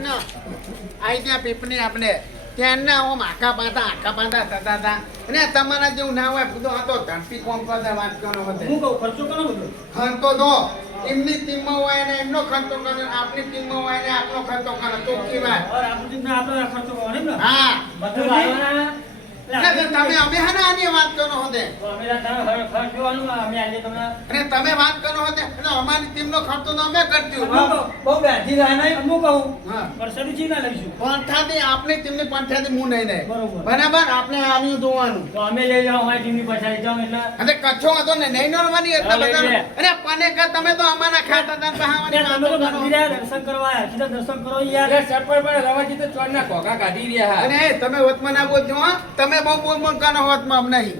ને આઈ ત્યાં પીપની આપણે ત્યાંના ઓમ આખા પાંતા થતા હતા અને તમારા જેવું ના હોય બધો આ તો ધરતી કોમ કરતા વાત કરવાનો હતો હું કહું ખર્ચો કરો બધો ખર્ચો તો એમની ટીમમાં હોય ને એમનો ખર્ચો કરે આપણી ટીમમાં હોય ને આપણો ખર્ચો કરે ચોખ્ખી વાત આપણી ટીમને આપણે ખર્ચો કરવાનો એમ ને હા બધું આવવાના તમે અમે હને આની વાત કરો હોતે અમે તમે ખર્ચ જોવાનું અમે આજે તમને અને તમે વાત કરો હોતે અને અમારી ટીમનો ખર્ચો તો અમે કરશું બહુ બેઠી રહે નહીં અમુક કહું હા પરસરી જી ના લઈશું પંથાથી આપણી ટીમની પંથાથી હું નહીં નહીં બરોબર. બરાબર આપણે આવ્યું જોવાનું તો અમે લઈ જાઓ અમારી ટીમની પછાડી જાઓ એટલે અને કચ્છો હતો ને નહીં નરવાની એટલે હા, લઈ બધા લે. અરે પને કે તમે તો અમારા ખાતા હતા બહાવાની તમે તો વાતો કરો. મંદિરે દર્શન કરવા આવ્યા સીધા દર્શન કરો યાર અરે સરપંચ પણ રવાજી તો ચોરના ઘોઘા કાઢી રહ્યા અને એ તમે વતમાં ના બોલજો હો તમે બહુ બોલ કરો વતમાં અમ નહીં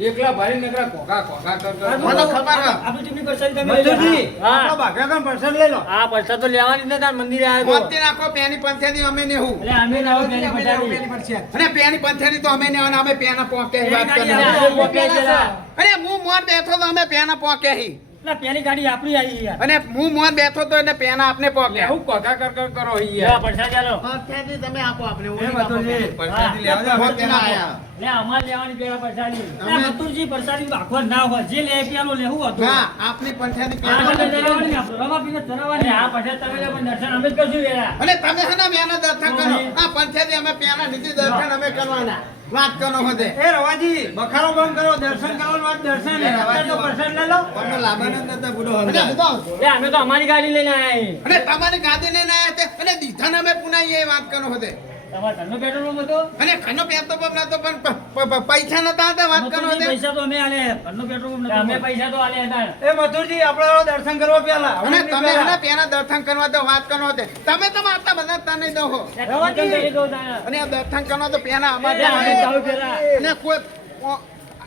એકલા ભારી નકરા ઘોઘા ઘોઘા કર મને ખબર હે. આપણી ટીમની પછાડી તમે લઈ મજૂરી, જાઓ. આપણો ભાગાકાર પરસેન્ટ લઈ લો. હા પૈસા તો લેવાની જ નથી મંદિરે આવ્યો મોતી નાખો પેની પંથેથી અમે નેહું એટલે અમે લાવો પેલી પછાડી અને પેની પંથેથી તો અમે નેવાના અમે પેના પોકે વાત પેલી કરતા ગાડી આપણે ગયેલા. અરે હું મોર બેઠો તો અમે પેના પોકે હી એટલે પેલી ગાડી આપણી આવી યાર અને હું મોર બેઠો તો એટલે પેના આપને પોકે હું ઘોઘા કર કર કરો લે યાર પૈસા ચાલો પંથેથી તમે આપો આપણે એ મજૂરી, પરસેન્ટથી લેવા જાઓ. પોકે ના આયા લે અમાર લેવાની પેલા પછાડી અમે- મતુરજી પ્રસાદી આખો ના હોય જે લે પેલો લેવું હતું ના આપની પંથેથી આ મને પેના જણાવવાની આપણે. રમાપીને જણાવવાની. આ પછી તમે લે પણ દર્શન અમે જ કરશું યાર. અને તમે હે ને મેના દર્શન કરો આ પંથેથી અમે પેના નીતિ દર્શન અમે કરવાના વાત કરો હોતે એ રવાજી, બખારો બંધ કરો, દર્શન કરવાનું વાત દર્શન હે. અત્યારે તો પરસેન્ટ લઈ લો. તમને લાવવાનો જ નતા, બુડો અને સમજાય. બધો લે અમે તો અમારી ગાડી લઈને આયા અને તમારી ગાદી લઈને આયા છે અને દીઠાને અમે પુનાઈએ એ વાત કરો હોતે તમારા ઘરનો પેટ્રોલ પંપ હતો અને ખાનો પેતો પમ ના તો પણ પૈસા નતા હતા વાત કરો મતુરજી હોતે પૈસા તો અમે આલે ઘરનો પેટ્રોલ પંપ નતો. અમે પૈસા તો આલે હતા એ મથુરજી, આપણે દર્શન કરવા પેલા. અને હવે તમે પેલા. હે પેના દર્શન કરવા તો વાત કરો હોતે તમે તો આટલા બધા તા નહીં દો હો રવાજી કરી દો તારા. અને આ દર્શન કરવા તો પેના અમારે લે, અમે જવાનું. જાઉં પેલા. અને કોઈ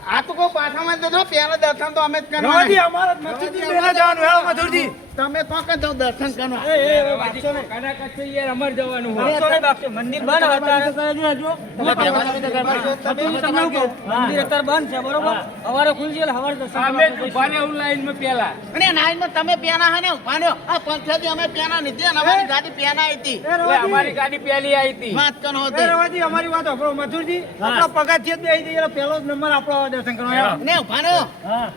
આ તો કોઈ પાછામાં જજો પેના દર્શન તો અમે જ રવાજી, કરવાના અમારા મથુરજી પેલા જવાનું. હેલો, મથુરજી. તમે તો કે જાઓ દર્શન કરવા રવાજી ઘોઘાના કચ્છે યાર અમાર જવાનું હોય આપશો ને બાપશો. મંદિર બંધ હતા. મતુરજી તમને હું કહું? મંદિર અત્યારે બંધ છે બરોબર સવારે ખુલશે એટલે સવારે દર્શન અમે કરવા ઉભા ને લાઈનમાં પેલા અને નાઈનમાં તમે પેના હે ને ઉભા રહ્યો આ પંચાયતી અમે પેના નીધી અને અમારી ગાડી પેના આવી હતી એ એટલે રવાજી, અમારી ગાડી પેલી આવી હતી વાત કરો એ હોતે રવાજી, અમારી વાત સાંભળો. મથુરજી, હા. આપણો પગાર છે જ બે આવી જઈએ, પહેલો જ નંબર આપણો દર્શન કરવાનો. ને ઉભા રહ્યો હા